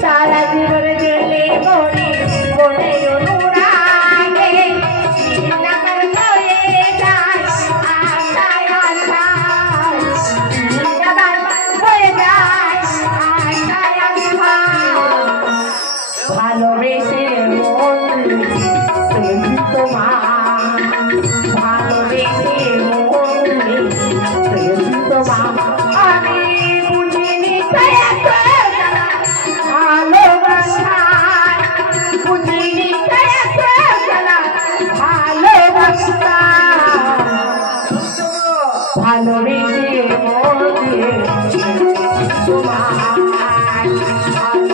সারা জীবনে জেলে মরি মনে অনুরাগে নাকার হয়ে যায় আশায় আশায় নাকার হয়ে যায় আশায় আশায় ভালোবেসে মন পেয়েছি তোমার ভালোবেসে মন পেয়েছি তোমার আমি বুঝিনি ভালোবেসে মন দিয়েছি তোমার ভালোবেসে মন দিয়েছি তোমার ভালোবেসে মন দিয়েছি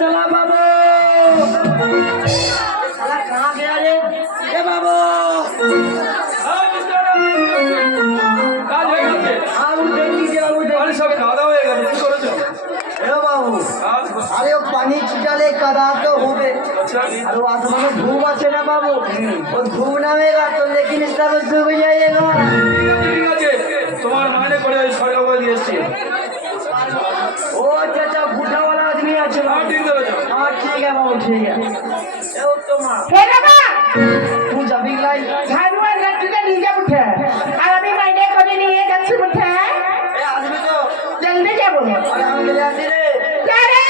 चला बाबू साला कहाँ गया रे ए बाबू अरे पानी छिटाले कदा तो होबे अरे आसमान में धूप আছে না বাবু वो धूप नामेगा तो लेकिन इसका तो डूब जाएगा ঠিক আছে তোমার মানে করে ওই সরকার করে দিয়েছি ओ चाचा बूढ़ा वाला आदमी আছে हाँ ठीक है हाँ ठीक है बाबू ठीक है ए उत्तमा হে বাবা तू যাবি লাই ঝাড়ুয়ার লাঠিটা নিয়ে যাব উঠে আর আমি মাইনে করে নিয়ে যাচ্ছি উঠে ए आदमी तो জলদি যাব अरे हम ले आते रे আরে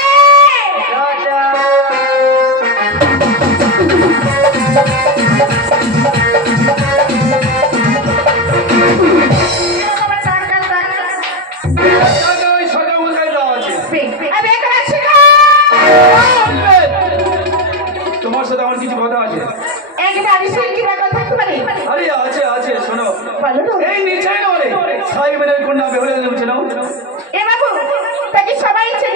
चाचा ওই সরকার মশাই দেওয়া আছে আমি এখানে আছি গো তোমার সাথে আমার কিছু কথা আছে একটা আরিসের কি ব্যাপার থাকতে পারে আরে আছে আছে শোনো বলো তো এই নিচে নরে সাহেবের কোন নামে হলে ছিল এ বাবু তাকে সবাই চেনে